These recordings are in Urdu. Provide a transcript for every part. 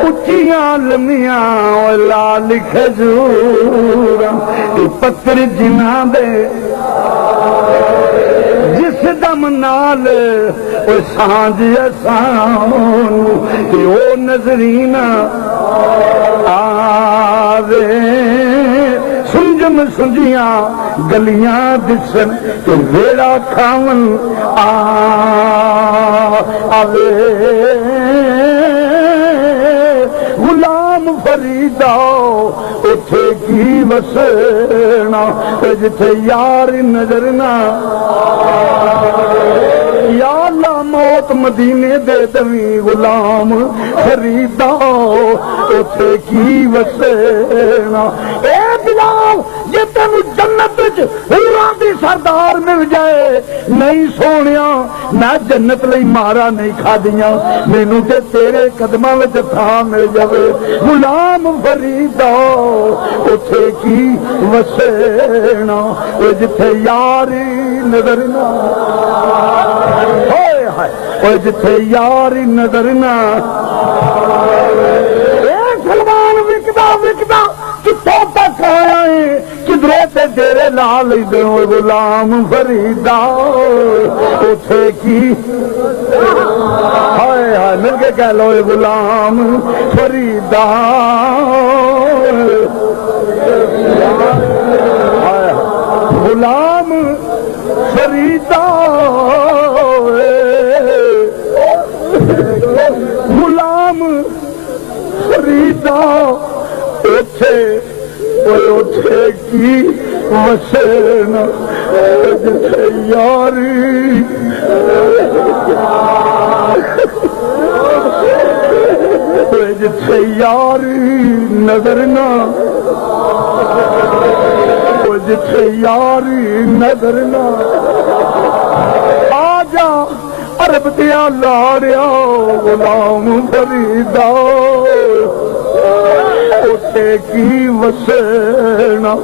اچیاں لمیاں لال کھجور پتر جنہ دے جس دم نال سانج اسان او نظرین آوے سنجم سنجیاں گلیاں دسن ویڑا کھاون آوے غلام فریدا اٹھے کی وسنا جتھے یار نظر نہ یا اللہ موت مدینے دے دویں غلام فریدا اٹھے کی وسنا اے بلال یہ تینو جنت وچ حوراں دی سردار مل جائے نہیں سونیا میں جنت لئی مارا نہیں کھادیاں مینوں تے تیرے قدماں وچ تھاں مل جاوے غلام فریدا اٹھے کی وسنا جتھے یاری نظر نہ جتھے یاری نظر نہ سلمان وکدا وکدا کتوں تک آیا ہے کدرے تے تیرے لال دوں غلام فریدا اٹھے کی ہائے ہائے مل کے کہہ لو Ghulam Farida Ghulam Farida Ghulam Farida اٹھے اٹھے کی وسنا جتھے یاری جتھے یاری نظر نہ جتھے یاری نظر نہ آجا عرب دیا لاڑیا غلام فریدا اٹھے کی وسنا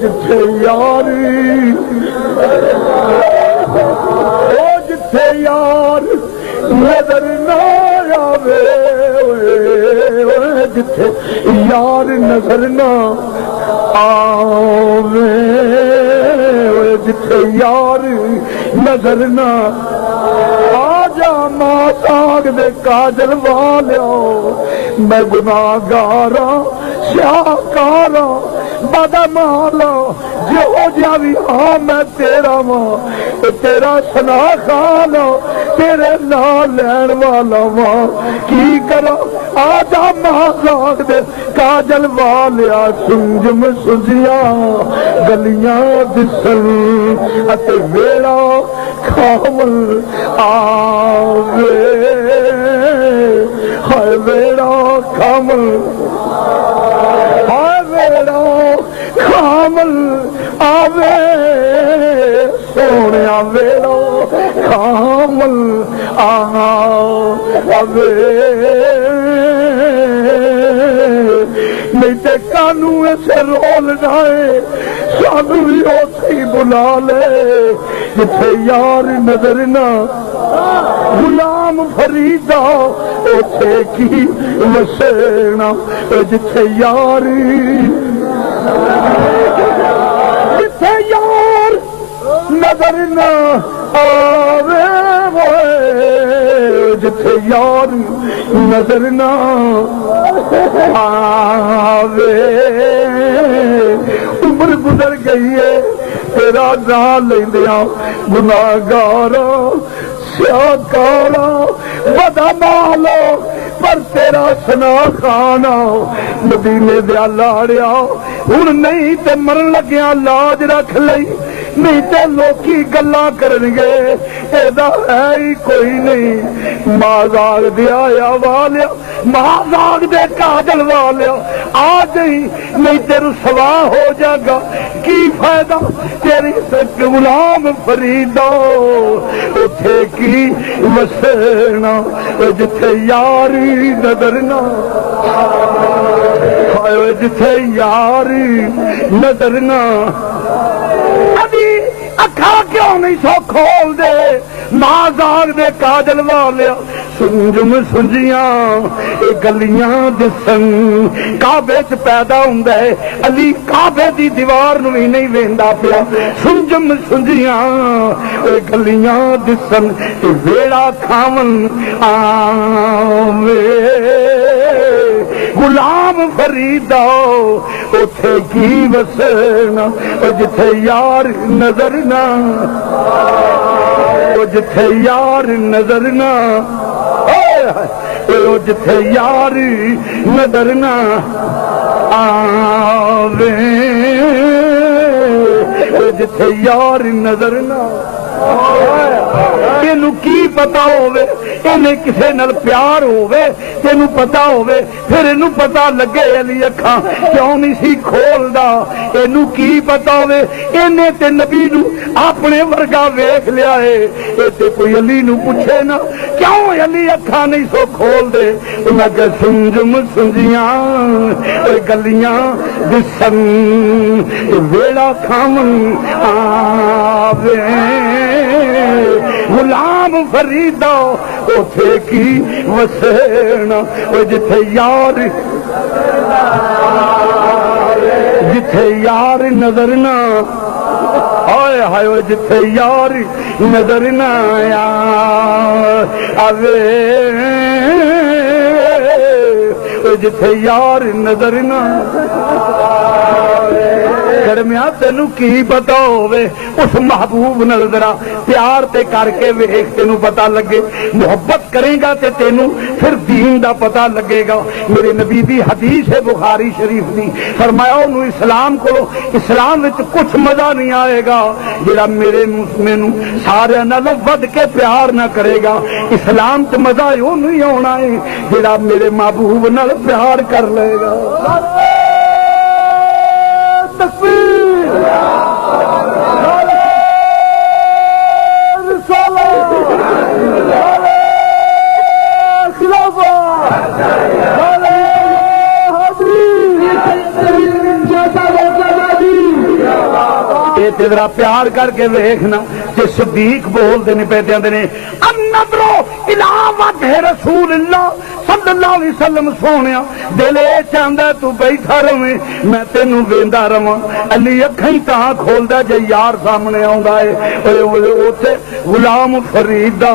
جتھے یاری جتھے یار نظر نہ آوے جتھے یار نظر نہ آوے جتھے یار نظر نہ آجا ماں تاگ دے کاجل والیا میں گناہگارا شاہکارا بدا مالا جو جاوی ہاں میں تیرا ماں تیرا سنا خالا تیرے نال لین والا ماں کی کرا آجا ماں تاگ دے کاجل والیا سنجم سنجیاں گلیاں دسن اتے ویڑا کھاول آوے ہائے ویڑا کھاول ہائے ویڑا کھاول آوے سونیا ویڑا کھاول آوے نہیں تے کانو ایسے رول جائے سانو بھی اوتھی بلا لے جتھے یار نظر نہ غلام فریدا اٹھے کی وسنا جتھے یاری جتھے یار نظر نہ آوے جتھے یار نظر نہ آوے عمر گزر گئی ہے تیرا نام لیندیا گناہگارا سیاکارا بدا مالا پر تیرا سنا خانا مدینے دیا لاڑیا ہن نہیں تے مرن لگیا لاج رکھ لئی نہیں تے لوکی گلا کرنگے ایدہ ہے ہی کوئی نہیں مازاگ دیا یا والیا مازاگ دے کاجل والیا آج ہی نہیں تیرے سوا ہو جائے گا کی فائدہ تیری سک غلام فریدا اٹھے کی وسنا جتھے یاری نظر نہ جتھے یاری نظر نہ ابھی اکھا کیوں نہیں سو کھول دے ماں زاگ دے کاجل والیا سنجم سنجیاں اے گلیاں دسن کعبے چ پیدا ہوندا ہے علی کعبے دی دیوار نو ہی نہیں ویندا پیا سنجم سنجیاں اے گلیاں دسن تے ویڑا کھاون آوے غلام فریدا اوتھے کی وسنا جتھے یار نظر نہ جتھے یار نظر نہ جتھے یار نظر نہ آوے جتھے یار نظر نہ تینو کی پتا ہووے انہیں کسے نال پیار ہووے تینو پتا ہووے پھر اینو پتا لگے علی اکھاں کیوں نہیں سی کھولدا اینو کی پتا ہووے انہیں تے نبی نو اپنے ورگا ویکھ لیا ہے اے تے کوئی علی نو پوچھے نا کیوں علی اکھاں نہیں سو کھول دے میں کہ سنجم سنجیاں اے گلیاں دسن ویڑا کھاون آوے غلام فریدا اوتھے کی وسینا جتھے یار نظر نہ ہائے ہائے جتھے یار نظر نہ آوے جتھے یار نظر نہ درمیان تینو کی پتا ہووے اس محبوب نال ذرا پیار تے کر کے ویکھ تینو پتا لگے محبت کرے گا تے تینو پھر دین دا پتا لگے گا میرے نبی دی حدیث ہے بخاری شریف دی فرمایا انہوں اسلام کو اسلام وچ کچھ مزہ نہیں آئے گا جڑا میرے مینوں سارے نال ود کے پیار نہ کرے گا اسلام تے مزہ یوں نہیں آنا ہے جڑا میرے محبوب نال پیار کر لے گا ذرا پیار کر کے ویکھنا تے صدیق بولتے نے پہ دے نے النظرو الی وجہ رسول اللہ صلی اللہ علیہ وسلم سونیا دل اے چاہندا تو بیٹھا رہے میں تینوں ویندا رہواں علی اکھاں تاں کھولدا جے یار سامنے آوندا ہے اوتھے غلام فریدا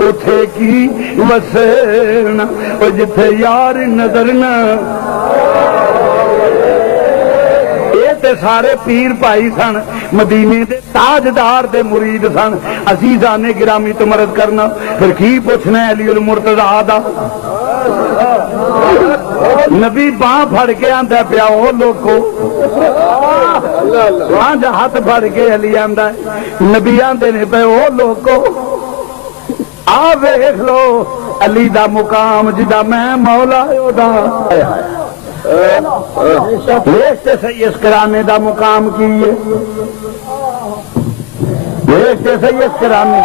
اوتھے کی وسنا جتھے یار نظر نہ سارے پیر بھائی سن مدینے دے تاجدار دے مرید سن عزیزاں نے گرامی تو مرد کرنا پھر کی پوچھنا ہے علی المرتضیٰ دا نبی باں پھڑ کے آندا پیا او لوگو ہاں جا ہاتھ پھڑ کے علی آندا نبی آندے نے پے او لوگو آ ویکھ لو علی دا مقام جدا میں مولا او دا دیکھتے صحیح اس کرانے دا مقام کیے دیکھتے صحیح اس کرانے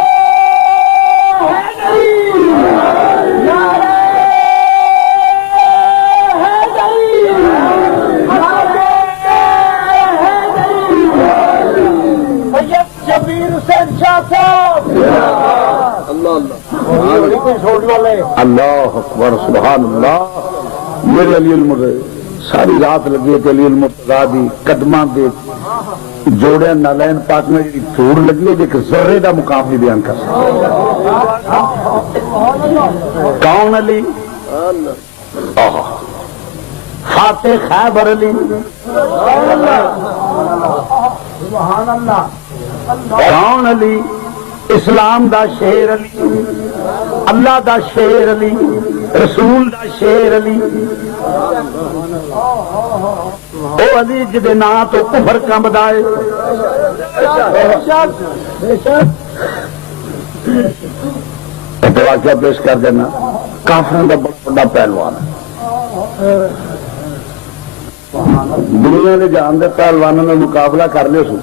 اللہ اکبر سبحان اللہ میرے علی المرتضیٰ ساری رات لگی ہے علی المرتضیٰ دی قدماں دے جوڑے نالین پاک میں جی دھوڑ لگی ہے ایک ذرے دا مقام نہیں بیان کر سکتا کون علی فاتح خیبر علی کون علی اسلام دا شیر علی اللہ دا شیر علی رسول دا شیر علی او علی جدے نا تو کفر کمدا ہے واقعہ پیش کر دینا کافروں کا بہت بڑا پہلوان ہے دنیا نے جان دے پہلوانوں نے مقابلہ کر لے سو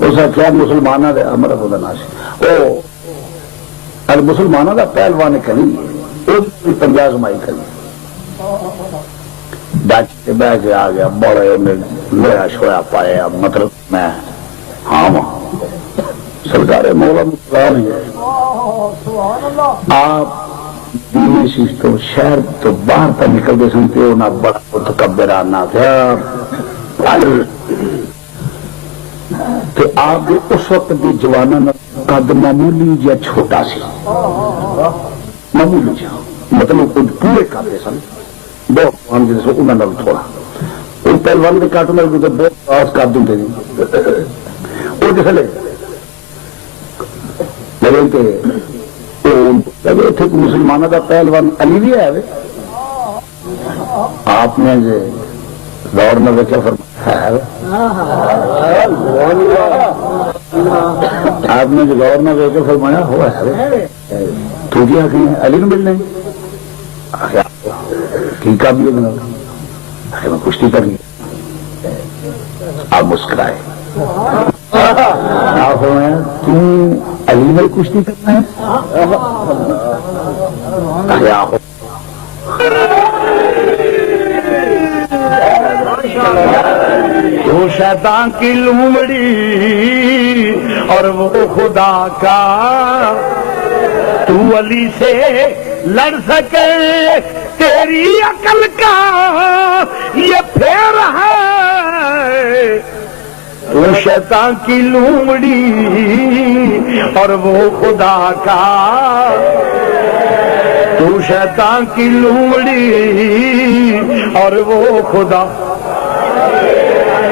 اس آخیا مسلمانوں کے امر خدا ناشی وہ مسلمانوں کا پہلوان کری پنجا زمائی کری ڈچ کے بہ کے آ گیا بڑے میرا شویا پایا مطلب میں ہاں سرکار مولا مسلمان ہے آپ دین شیش تو شہر تو باہر تک نکلتے سنتے ہو نہ بڑا متکبرانہ تھا تو آپ کے اس وقت بھی جوانہ قد معمولی یا چھوٹا سی معمولی جا مطلب کچھ پورے کھاتے سن بہت انہوں نے تھوڑا ان پہلوان کے کاٹوں میں بہت آواز کر دوں تھے وہ جیسے لے مسلمانوں کا پہلوان علی بھی ہے آپ نے دور میں دیکھا فرمایا آپ نے جو دور میں دیکھ کے فرمایا ہوا ہے تو کیا کہ علی نے ملنے کی کام بھی بنا میں کشتی کرنی آپ مسکرائے آپ فرمایا تم علی میں کشتی کرنا ہے تو شیطان کی لومڑی اور وہ خدا کا تو علی سے لڑ سکے تیری عقل کا یہ پھیر ہے تو شیطان کی لومڑی اور وہ خدا کا تو شیطان کی لومڑی اور وہ خدا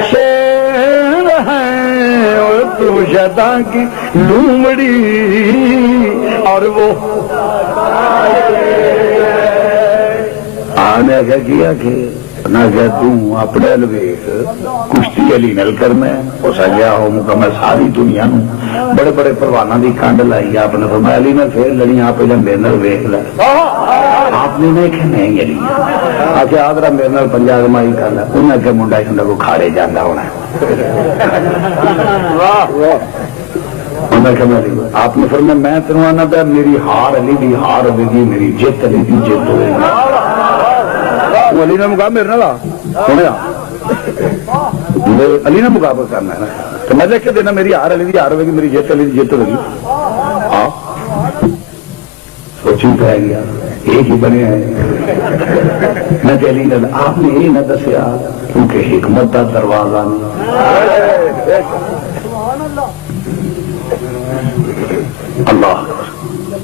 شیر ہے اور تو شیطان کی لومڑی اور وہ آنے کیا کیا کہ نہ کہ تم اپنے لوگ کشتی علی نل کرنا ہو سکیا ہو مکمل ساری دنیا نو بڑے بڑے پروانہ دی کانڈ لائی آپ نے فرمایا علی میں پھر لڑی آپ پہلے میرے نال ویکھ لے آپ نے نہیں کہ نہیں علی آخر آدرا میرے نال پنجا گمائی کر لے انہیں کہ منڈا شنڈا کو کھاڑے جانا ہونا آپ نے فرمایا میں تینوں آنا پیا میری ہار علی دی ہار ہوے گی میری جیت علی دی جیت ہوے گی علی نے مقابلہ میرے نال سنیا علی نے مقابلہ کرنا ہے نا تو میں دیکھ کے دینا میری ہار علی دی ہار ہوے گی میری جیت علی دی جیت ہوے گی ہاں سوچی پہ گیا ایک ہی بنے ہیں میں علی نے آپ نے یہ نہ دسیا کیونکہ حکمت کا دروازہ نہیں اللہ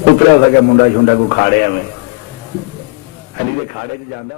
اترا سکے منڈا شنڈا کو کھاڑے میں علی دے کھاڑے چ جانا